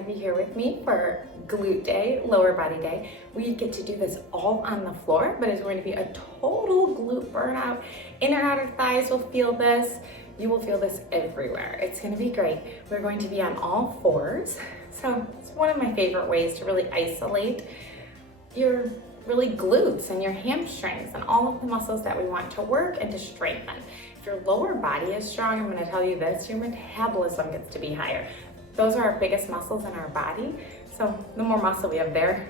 have you here with me for glute day, lower body day. We get to do this all on the floor, but it's going to be a total glute burnout. Inner and outer thighs will feel this. You will feel this everywhere. It's going to be great. We're going to be on all fours. So it's one of my favorite ways to really isolate your really glutes and your hamstrings and all of the muscles that we want to work and to strengthen. If your lower body is strong, I'm going to tell you this, your metabolism gets to be higher. Those are our biggest muscles in our body. So the more muscle we have there,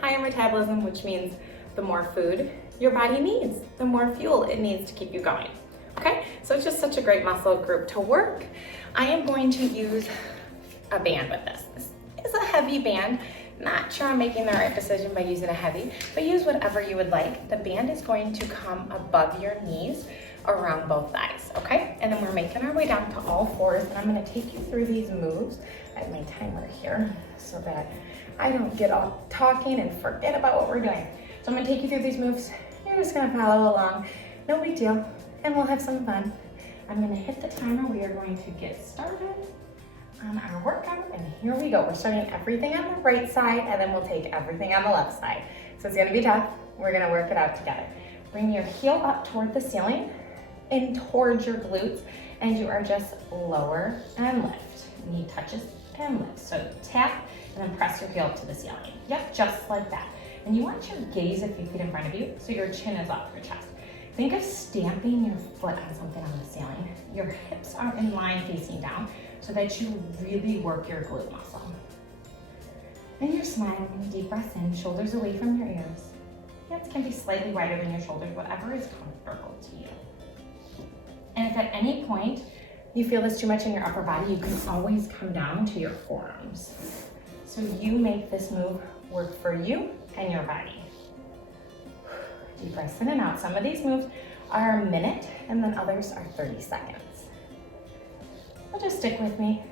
higher metabolism, which means the more food your body needs, the more fuel it needs to keep you going. Okay, so it's just such a great muscle group to work. I am going to use a band with this. This is a heavy band. Not sure I'm making the right decision by using a heavy, but use whatever you would like. The band is going to come above your knees around both thighs, okay? And then we're making our way down to all fours, and I'm gonna take you through these moves. I have my timer here so that I don't get all talking and forget about what we're doing. So I'm gonna take you through these moves. You're just gonna follow along, no big deal, and we'll have some fun. I'm gonna hit the timer. We are going to get started on our workout, and here we go. We're starting everything on the right side, and then we'll take everything on the left side. So it's gonna be tough. We're gonna work it out together. Bring your heel up toward the ceiling and towards your glutes, and you are just lower and lift. Knee touches and lift. So tap and then press your heel up to the ceiling. Yep, just like that. And you want your gaze a few feet in front of you so your chin is off your chest. Think of stamping your foot on something on the ceiling. Your hips are in line facing down so that you really work your glute muscle. And you're smiling, deep breath in, shoulders away from your ears. Hands can be slightly wider than your shoulders, whatever is comfortable to you. And if at any point you feel this too much in your upper body, you can always come down to your forearms. So you make this move work for you and your body. Deep breaths in and out. Some of these moves are a minute, and then others are 30 seconds. So just stick with me,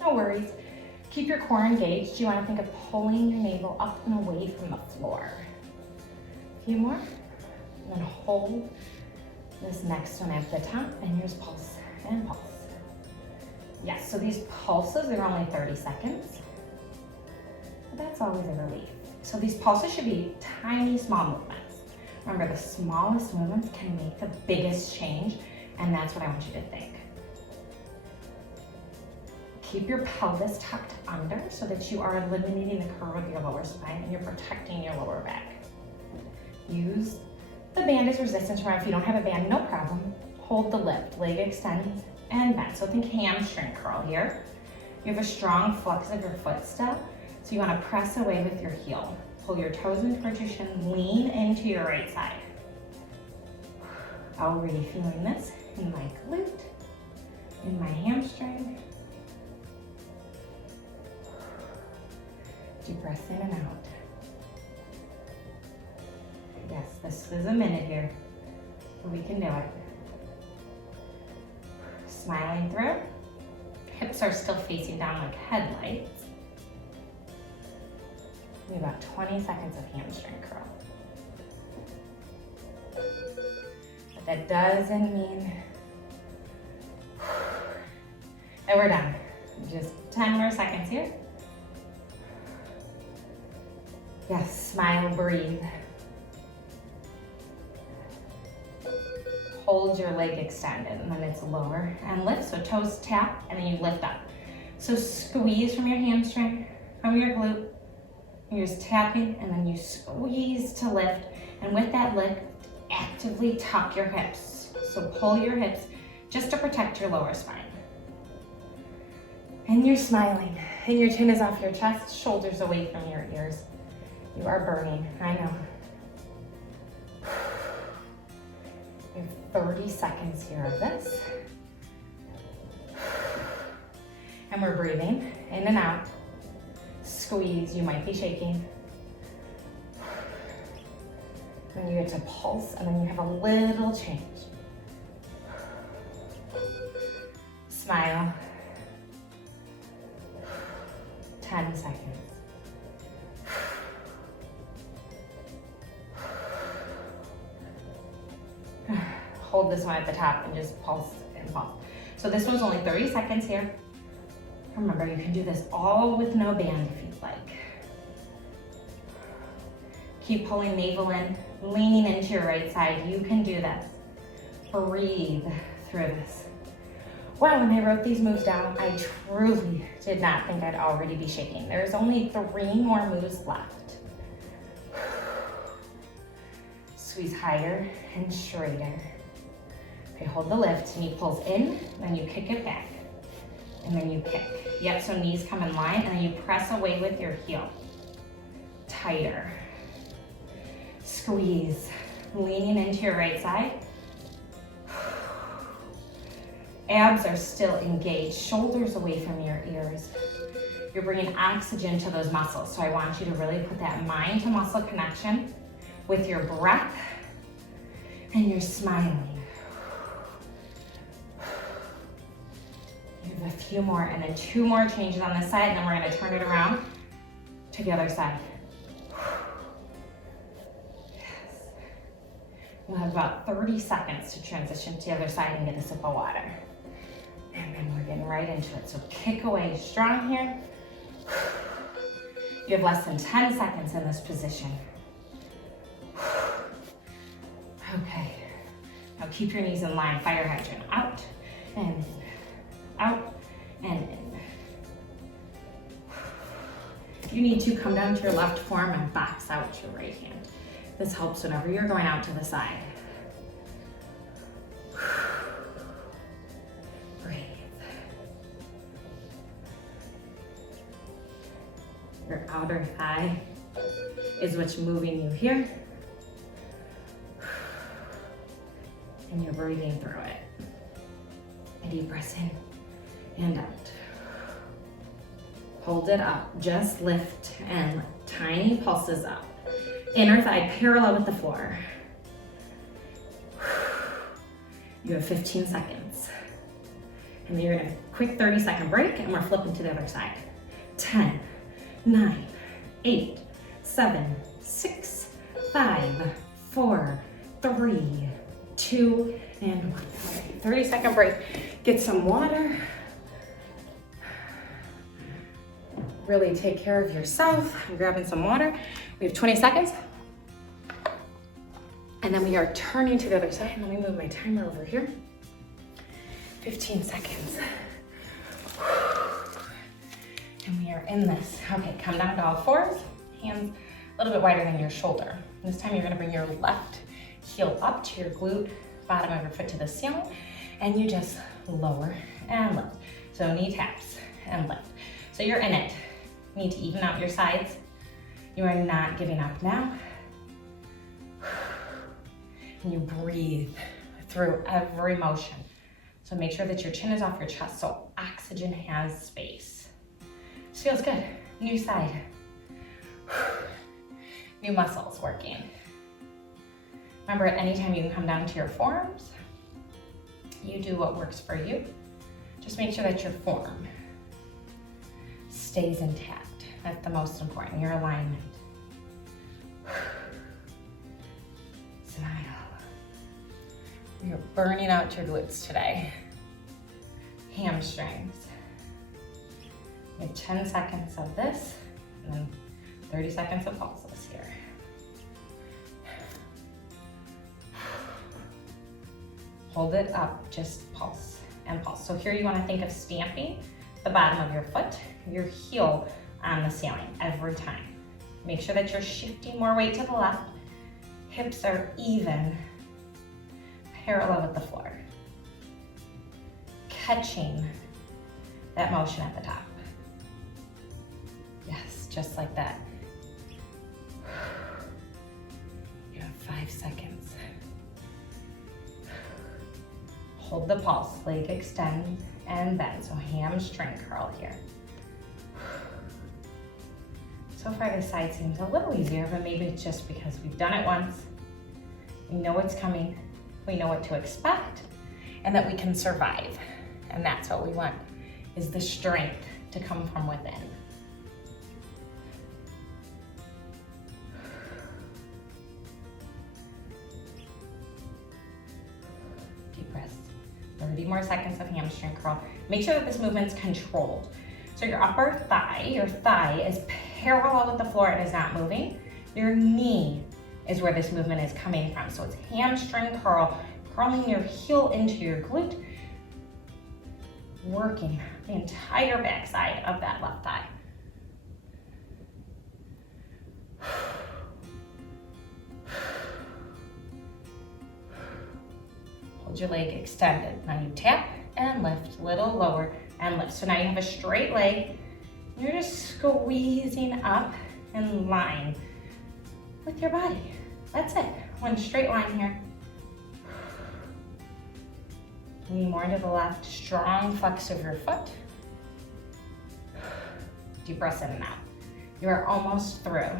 no worries. Keep your core engaged. You want to think of pulling your navel up and away from the floor. A few more, and then hold this next one at the top, and here's pulse and pulse. Yes, so these pulses are only 30 seconds, but that's always a relief. So these pulses should be tiny, small movements. Remember, the smallest movements can make the biggest change, and that's what I want you to think. Keep your pelvis tucked under so that you are eliminating the curve of your lower spine and you're protecting your lower back. Use the band as resistance. If you don't have a band, no problem. Hold the lift, leg extends and bend. So think hamstring curl here. You have a strong flex of your foot still, so you want to press away with your heel. Pull your toes in towards your shin, lean into your right side. Already feeling this in my glute, in my hamstring. Deep breath in and out. Yes, this is a minute here, but we can do it. Smiling through. Hips are still facing down like headlights. We have about 20 seconds of hamstring curl. But that doesn't mean that we're done. Just 10 more seconds here. Yes, smile, breathe. Hold your leg extended, and then it's lower and lift. So toes tap, and then you lift up. So squeeze from your hamstring, from your glute. You're just tapping, and then you squeeze to lift. And with that lift, actively tuck your hips. So pull your hips just to protect your lower spine. And you're smiling, and your chin is off your chest, shoulders away from your ears. You are burning, I know. You have 30 seconds here of this. And we're breathing in and out. Squeeze, you might be shaking. Then you get to pulse, and then you have a little change. Smile. 10 seconds. Hold this one at the top and just pulse and pulse. So this one's only 30 seconds here. Remember, you can do this all with no band if you'd like. Keep pulling navel in, leaning into your right side. You can do this. Breathe through this. Wow, when I wrote these moves down, I truly did not think I'd already be shaking. There's only 3 more moves left. Squeeze higher and straighter. Okay, hold the lift, knee pulls in, then you kick it back, and then you kick. Yep, so knees come in line, and then you press away with your heel. Tighter. Squeeze, leaning into your right side. Abs are still engaged, shoulders away from your ears. You're bringing oxygen to those muscles, so I want you to really put that mind to muscle connection with your breath, and you're smiling. You have a few more, and then 2 more changes on this side, and then we're gonna turn it around to the other side. Yes. We'll have about 30 seconds to transition to the other side and get a sip of water. And then we're getting right into it. So kick away strong here. You have less than 10 seconds in this position. Okay. Now keep your knees in line. Fire hydrant. Out and in. Out and in. If you need to, come down to your left forearm and box out your right hand. This helps whenever you're going out to the side. Breathe. Your outer thigh is what's moving you here. And you're breathing through it. A deep breath in and out. Hold it up, just lift and lift. Tiny pulses up. Inner thigh parallel with the floor. You have 15 seconds. And you're gonna quick 30-second break, and we're flipping to the other side. 10, 9, 8, 7, 6, 5, 4, 3, 2, and 1. 30-second break. Get some water. Really take care of yourself. I'm grabbing some water. We have 20 seconds. And then we are turning to the other side. And let me move my timer over here. 15 seconds. And we are in this. Okay, come down to all fours. Hands a little bit wider than your shoulder. This time you're gonna bring your left heel up to your glute, bottom of your foot to the ceiling, and you just lower and lift. So knee taps and lift. So you're in it. You need to even out your sides. You are not giving up now. And you breathe through every motion. So make sure that your chin is off your chest so oxygen has space. This feels good. New side. New muscles working. Remember, at any time you can come down to your forearms. You do what works for you. Just make sure that your form stays intact. That's the most important, your alignment. Smile. You're burning out your glutes today. Hamstrings. You have 10 seconds of this, and then 30 seconds of pulses here. Hold it up, just pulse and pulse. So here you want to think of stamping the bottom of your foot, your heel on the ceiling every time. Make sure that you're shifting more weight to the left. Hips are even, parallel with the floor. Catching that motion at the top. Yes, just like that. You have 5 seconds. Hold the pulse, leg extend and bend. So hamstring curl here. So far this side seems a little easier, but maybe it's just because we've done it once. We know what's coming, we know what to expect, and that we can survive. And that's what we want, is the strength to come from within. Deep breaths. 30 more seconds of hamstring curl. Make sure that this movement's controlled. So your upper thigh, your thigh is parallel with the floor, it is not moving. Your knee is where this movement is coming from. So it's hamstring curl, curling your heel into your glute, working the entire backside of that left thigh. Hold your leg extended. Now you tap and lift, little lower and lift. So now you have a straight leg. You're just squeezing up in line with your body. That's it. One straight line here. Lean more to the left. Strong flex of your foot. Deep breaths in and out. You are almost through.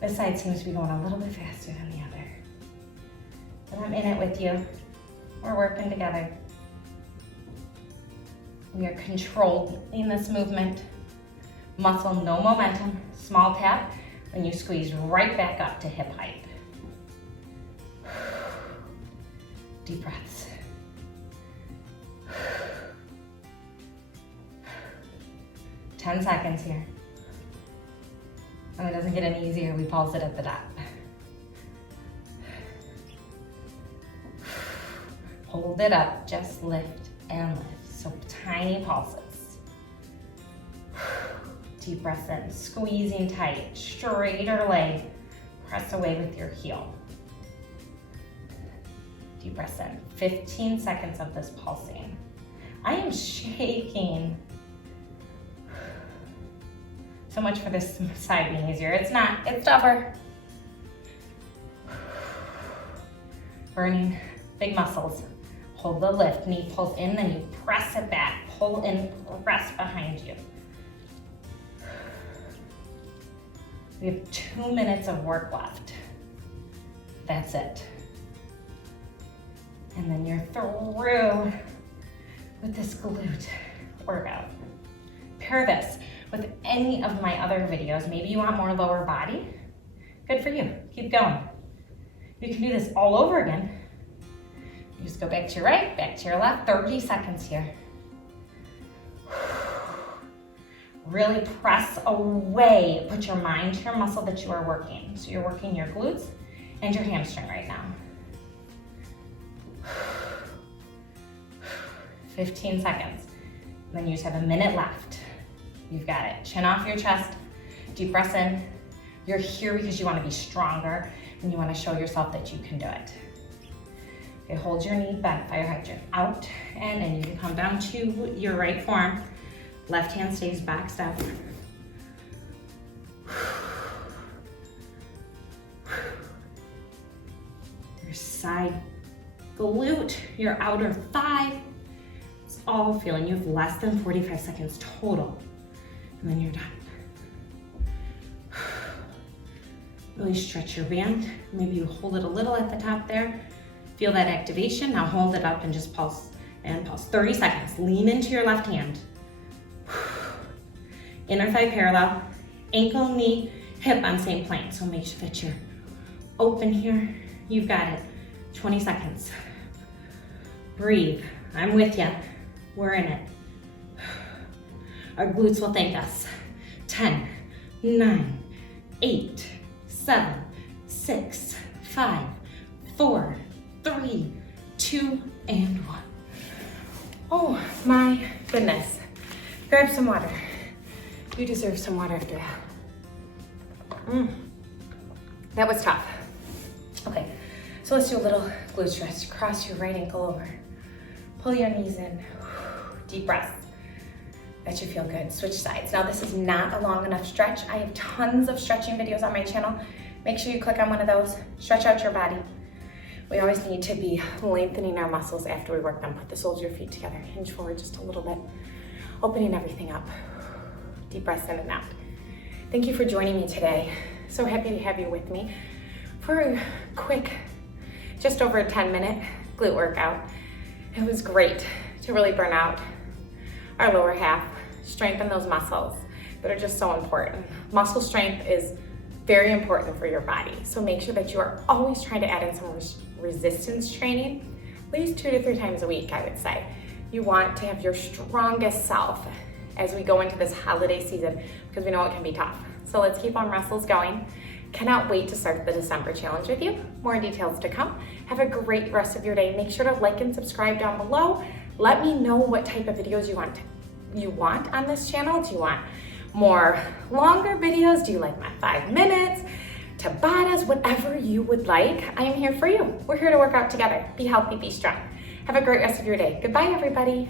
This side seems to be going a little bit faster than the other. But I'm in it with you. We're working together. We are controlling this movement. Muscle, no momentum. Small tap, and you squeeze right back up to hip height. Deep breaths. 10 seconds here. And it doesn't get any easier, we pulse it at the top. Hold it up, just lift and lift. So tiny pulses. Deep breaths in, squeezing tight, straighter leg. Press away with your heel. Deep breaths in, 15 seconds of this pulsing. I am shaking. So much for this side being easier. It's not, it's tougher. Burning big muscles. Hold the lift, knee pulls in, then you press it back. Pull in, press behind you. We have 2 minutes of work left. That's it. And then you're through with this glute workout. Pair this with any of my other videos. Maybe you want more lower body. Good for you, keep going. You can do this all over again. You just go back to your right, back to your left, 30 seconds here. Really press away, put your mind to your muscle that you are working. So you're working your glutes and your hamstring right now. 15 seconds. And then you just have a minute left. You've got it. Chin off your chest, deep breaths in. You're here because you want to be stronger and you want to show yourself that you can do it. Okay, hold your knee bent, fire hydrant out and in. You can come down to your right forearm. Left hand stays boxed up. Your side glute, your outer thigh. It's all feeling. You have less than 45 seconds total. And then you're done. Really stretch your band. Maybe you hold it a little at the top there. Feel that activation. Now hold it up and just pulse and pulse. 30 seconds. Lean into your left hand. Inner thigh parallel. Ankle, knee, hip on same plane. So make sure that you're open here. You've got it. 20 seconds. Breathe. I'm with you. We're in it. Our glutes will thank us. 10, 9, 8, 7, 6, 5, 4, 3, 2, and 1. Oh my goodness. Grab some water. You deserve some water after that. That was tough. Okay, so let's do a little glute stretch. Cross your right ankle over. Pull your knees in. Deep breaths. That should feel good. Switch sides. Now this is not a long enough stretch. I have tons of stretching videos on my channel. Make sure you click on one of those. Stretch out your body. We always need to be lengthening our muscles after we work them. Put the soles of your feet together. Hinge forward just a little bit. Opening everything up. Deep breaths in and out. Thank you for joining me today. So happy to have you with me for a quick, just over a 10-minute glute workout. It was great to really burn out our lower half, strengthen those muscles that are just so important. Muscle strength is very important for your body. So make sure that you are always trying to add in some resistance training, at least 2 to 3 times a week, I would say. You want to have your strongest self as we go into this holiday season, because we know it can be tough. So let's keep arm wrestles going. Cannot wait to start the December challenge with you. More details to come. Have a great rest of your day. Make sure to like and subscribe down below. Let me know what type of videos you want on this channel. Do you want more longer videos? Do you like my 5 minutes? Tabatas, whatever you would like, I am here for you. We're here to work out together. Be healthy, be strong. Have a great rest of your day. Goodbye, everybody.